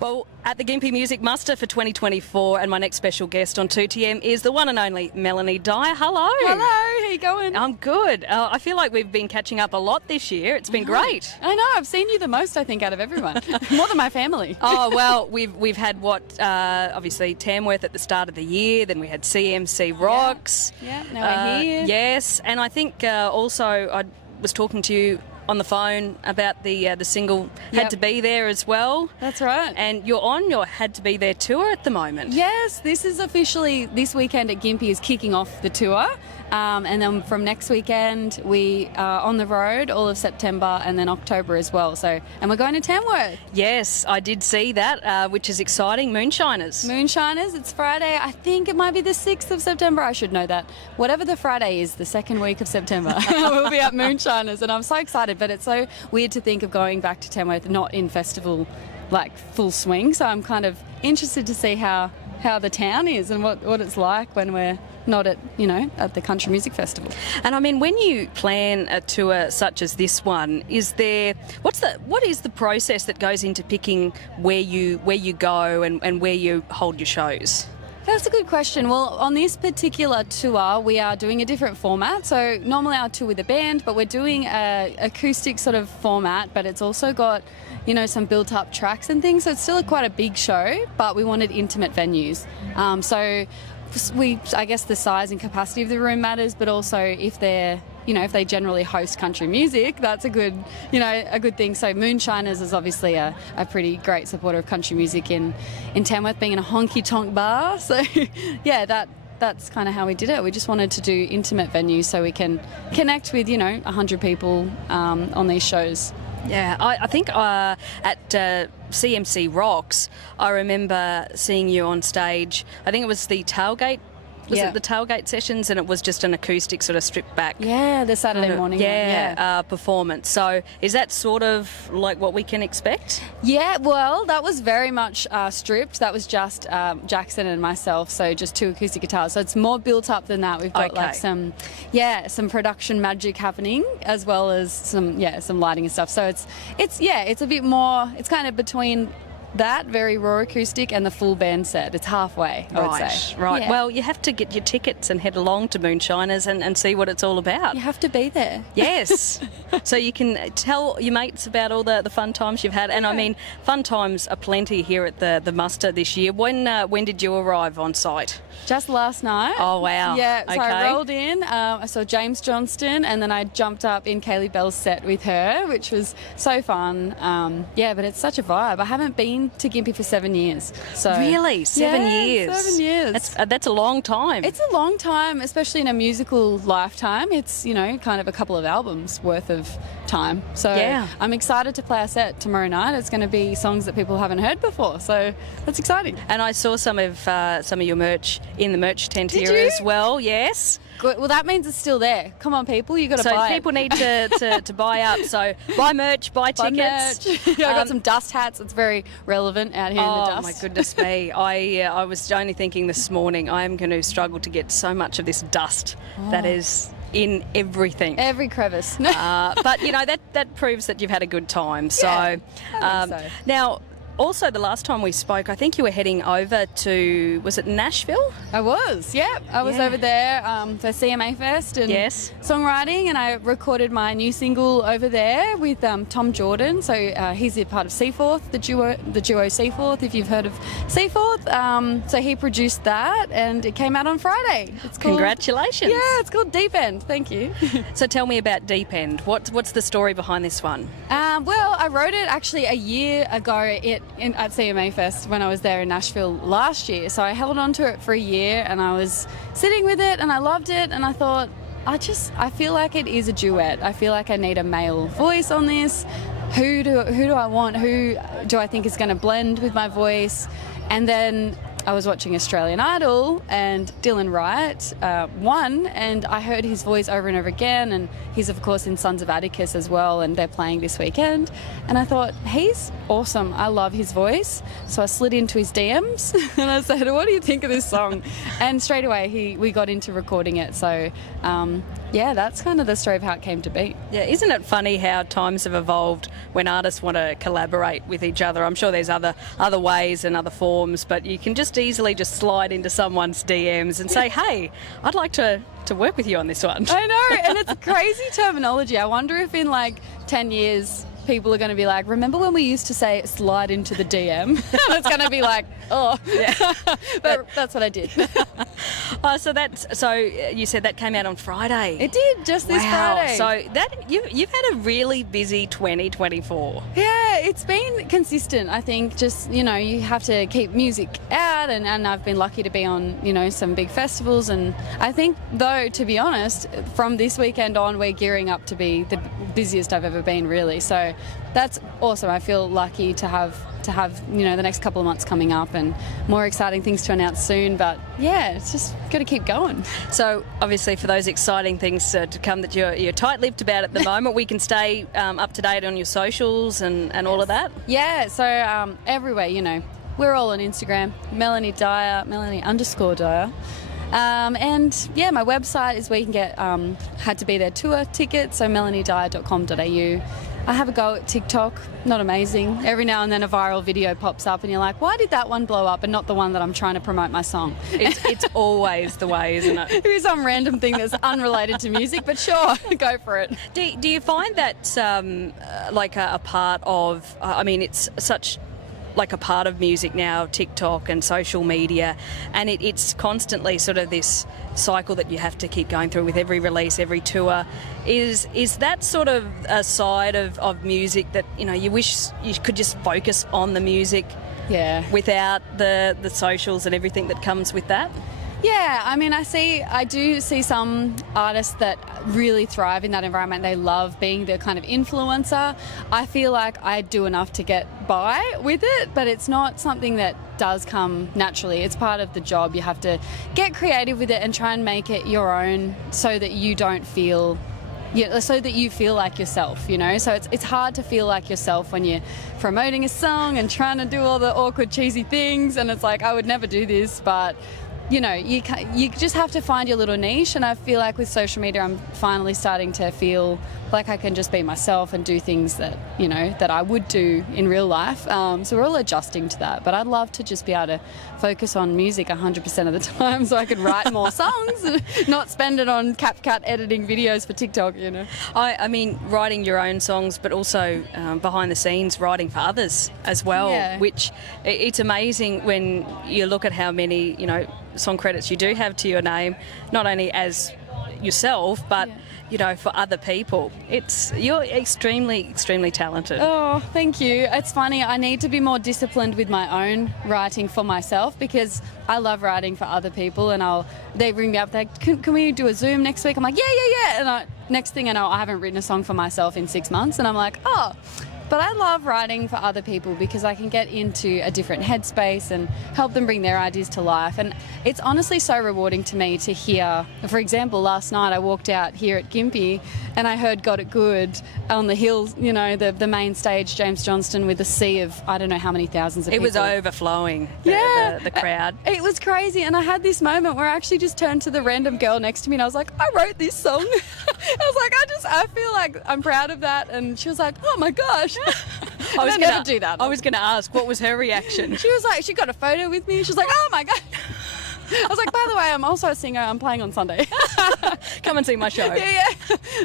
Well, at the Gympie Music Muster for 2024, and my next special guest on 2TM is the one and only Melanie Dyer. Hello. Hello, how you going? I'm good. I feel like we've been catching up a lot this year. It's been great. I know, I've seen you the most, I think, out of everyone. More than my family. Oh, well, we've had obviously Tamworth at the start of the year, then we had CMC Rocks. Yeah, now we're here. Yes, and I think also I was talking to you on the phone about the single Had to Be There as well. That's right. And you're on your Had to Be There tour at the moment. Yes, this is officially, this weekend at Gympie is kicking off the tour. And then from next weekend, we are on the road all of September and then October as well. And we're going to Tamworth. Yes, I did see that, which is exciting. Moonshiners. Moonshiners, it's Friday. I think it might be the 6th of September. I should know that. Whatever the Friday is, the second week of September, we'll be at Moonshiners. And I'm so excited, but it's so weird to think of going back to Tamworth not in festival, like full swing. So I'm kind of interested to see how the town is and what it's like when we're not at the Country Music Festival. And I mean, when you plan a tour such as this one, what is the process that goes into picking where you go and where you hold your shows? That's a good question. Well, on this particular tour, we are doing a different format. So normally I tour with a band, but we're doing a acoustic sort of format, but it's also got, some built up tracks and things. So it's still quite a big show, but we wanted intimate venues. I guess the size and capacity of the room matters, but also if they generally host country music, that's a good thing. So Moonshiners is obviously a pretty great supporter of country music in Tamworth, being in a honky-tonk bar. So, yeah, that's kind of how we did it. We just wanted to do intimate venues so we can connect with, 100 people on these shows. Yeah, I think at CMC Rocks, I remember seeing you on stage. I think it was the tailgate. Was it the tailgate sessions? And it was just an acoustic sort of stripped back. Yeah, the Saturday morning. Performance. So is that sort of like what we can expect? Yeah, well, that was very much stripped. That was just Jackson and myself, so just 2 acoustic guitars. So it's more built up than that. We've got some production magic happening as well as some lighting and stuff. So it's a bit more. It's kind of between that very raw acoustic and the full band set. It's halfway, I would say. Right. Yeah. Well, you have to get your tickets and head along to Moonshiners and see what it's all about. You have to be there. Yes. So you can tell your mates about all the fun times you've had. And I mean, fun times are plenty here at the Muster this year. When did you arrive on site? Just last night. Oh, wow. Yeah, so okay. I rolled in, I saw James Johnston, and then I jumped up in Kaylee Bell's set with her, which was so fun. But it's such a vibe. I haven't been to Gympie for 7 years. So really? 7 years? 7 years. That's a long time. It's a long time, especially in a musical lifetime. It's, kind of a couple of albums worth of time. So I'm excited to play our set tomorrow night. It's going to be songs that people haven't heard before, so that's exciting. And I saw some of your merch in the merch tent Did here you? as well. Yes. Good. Well, that means it's still there. Come on, people, you got to buy it. So people need to buy up. So buy merch, buy tickets. Merch. I got some dust hats. It's very relevant out here in the dust. Oh my goodness me! I was only thinking this morning I am going to struggle to get so much of this dust that is in everything. Every crevice. But that proves that you've had a good time. So, I think so. Now. Also, the last time we spoke, I think you were heading over to, was it Nashville? I was, yeah. I was over there for CMA Fest and songwriting, and I recorded my new single over there with Tom Jordan. So he's a part of Seaforth, the duo Seaforth, if you've heard of Seaforth. So he produced that, and it came out on Friday. It's called, congratulations. Yeah, it's called Deep End. Thank you. So tell me about Deep End. What's the story behind this one? Well, I wrote it actually a year ago at CMA Fest when I was there in Nashville last year. So I held on to it for a year and I was sitting with it and I loved it, and I thought, I feel like it is a duet. I feel like I need a male voice on this. Who do I want? Who do I think is going to blend with my voice? And then I was watching Australian Idol and Dylan Wright won, and I heard his voice over and over again, and he's of course in Sons of Atticus as well, and they're playing this weekend, and I thought, he's awesome, I love his voice. So I slid into his DMs and I said, what do you think of this song? And straight away we got into recording it. So yeah, that's kind of the story of how it came to be. Yeah, isn't it funny how times have evolved when artists want to collaborate with each other? I'm sure there's other ways and other forms, but you can just easily just slide into someone's DMs and say, hey, I'd like to work with you on this one. I know, and it's crazy terminology. I wonder if in like 10 years people are going to be like, remember when we used to say slide into the DM? And it's going to be like, oh, yeah. But that's what I did. So you said that came out on Friday. It did, just this Friday. So that you've had a really busy 2024. Yeah, it's been consistent. I think just, you have to keep music out, and I've been lucky to be on, some big festivals. And I think, though, to be honest, from this weekend on, we're gearing up to be the busiest I've ever been, really. So that's awesome. I feel lucky to have the next couple of months coming up and more exciting things to announce soon. But yeah, it's just got to keep going. So obviously for those exciting things to come that you're tight-lipped about at the moment, we can stay up to date on your socials and all of that. Yeah, so everywhere, we're all on Instagram, Melanie Dyer, Melanie_Dyer. And yeah, my website is where you can get Had to Be There tour tickets, so melaniedyer.com.au. I have a go at TikTok, not amazing. Every now and then a viral video pops up and you're like, why did that one blow up and not the one that I'm trying to promote my song? It's always the way, isn't it? It was some random thing that's unrelated to music, but sure, go for it. Do you find that like a part of, it's such like a part of music now, TikTok and social media, and it's constantly sort of this cycle that you have to keep going through with every release, every tour. Is that sort of a side of music that you wish you could just focus on the music, without the socials and everything that comes with that? Yeah, I do see some artists that really thrive in that environment. They love being the kind of influencer. I feel like I do enough to get by with it, but it's not something that does come naturally. It's part of the job. You have to get creative with it and try and make it your own so that you don't feel... so that you feel like yourself, So it's hard to feel like yourself when you're promoting a song and trying to do all the awkward, cheesy things, and it's like, I would never do this, but... you just have to find your little niche, and I feel like with social media I'm finally starting to feel like I can just be myself and do things that, that I would do in real life. So we're all adjusting to that, but I'd love to just be able to focus on music 100% of the time so I could write more songs and not spend it on CapCut editing videos for TikTok, writing your own songs, but also behind the scenes writing for others as well, which it's amazing when you look at how many, song credits you do have to your name, not only as yourself, but for other people. You're extremely talented. Oh, thank you. It's funny, I need to be more disciplined with my own writing for myself, because I love writing for other people, and they ring me up, can we do a Zoom next week? I'm like, yeah, and next thing I know, I haven't written a song for myself in 6 months, and I'm like, oh. But I love writing for other people because I can get into a different headspace and help them bring their ideas to life. And it's honestly so rewarding to me to hear, for example, last night I walked out here at Gympie and I heard Got It Good on the hills, the main stage, James Johnston, with a sea of, I don't know how many thousands of people. It was overflowing, the crowd. It was crazy. And I had this moment where I actually just turned to the random girl next to me and I was like, I wrote this song. I was like, I feel like I'm proud of that. And she was like, oh my gosh. I was never do that. I was going to ask, what was her reaction? She was like, she got a photo with me. She was like, oh my God. I was like, by the way, I'm also a singer. I'm playing on Sunday. Come and see my show. Yeah.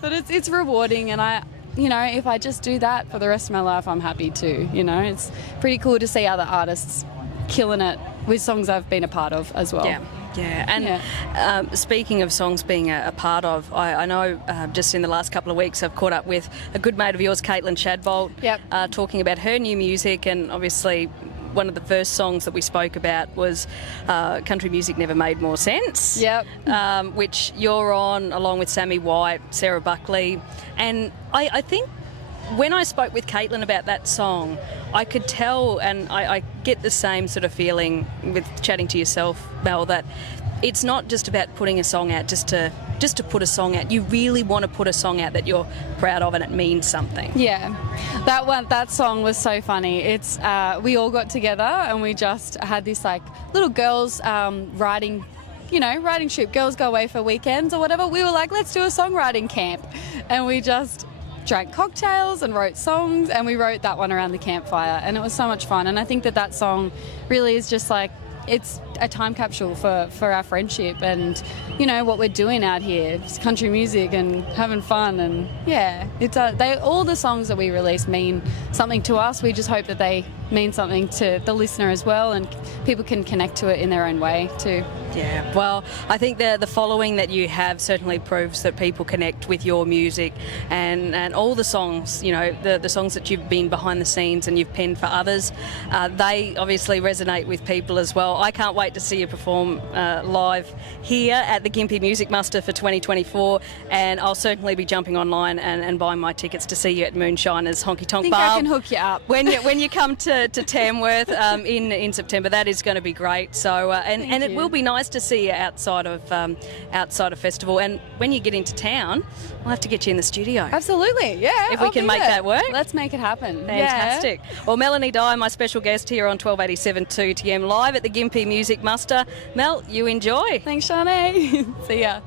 But it's rewarding, and if I just do that for the rest of my life, I'm happy too. It's pretty cool to see other artists killing it with songs I've been a part of as well. Yeah, and speaking of songs being a part of, I know just in the last couple of weeks I've caught up with a good mate of yours, Caitlin Shadbolt, talking about her new music, and obviously one of the first songs that we spoke about was Country Music Never Made More Sense, which you're on along with Sammy White, Sarah Buckley, and I think when I spoke with Caitlin about that song, I could tell, and I get the same sort of feeling with chatting to yourself, Mel, that it's not just about putting a song out just to put a song out. You really want to put a song out that you're proud of and it means something. Yeah, that song was so funny. It's we all got together and we just had this like little girls writing writing shoot, girls go away for weekends or whatever. We were like, let's do a songwriting camp. And we just drank cocktails and wrote songs, and we wrote that one around the campfire, and it was so much fun. And I think that song really is just like, it's a time capsule for our friendship and, what we're doing out here. Just country music and having fun. And, yeah, it's all the songs that we release mean something to us. We just hope that they mean something to the listener as well, and people can connect to it in their own way too. Yeah, well, I think the following that you have certainly proves that people connect with your music and all the songs, the songs that you've been behind the scenes and you've penned for others, they obviously resonate with people as well. I can't wait to see you perform live here at the Gympie Music Muster for 2024, and I'll certainly be jumping online and buying my tickets to see you at Moonshiner's Honky Tonk Bar. I think I can hook you up. When you come to Tamworth in September, that is going to be great. So and it will be nice to see you outside of festival, and when you get into town, we'll have to get you in the studio. Absolutely, yeah. If we can make that work. Let's make it happen. Fantastic. Yeah. Well, Melanie Dyer, my special guest here on 1287 2TM live at the Gympie Music Muster. Mel, you enjoy. Thanks, Sharnae. See ya.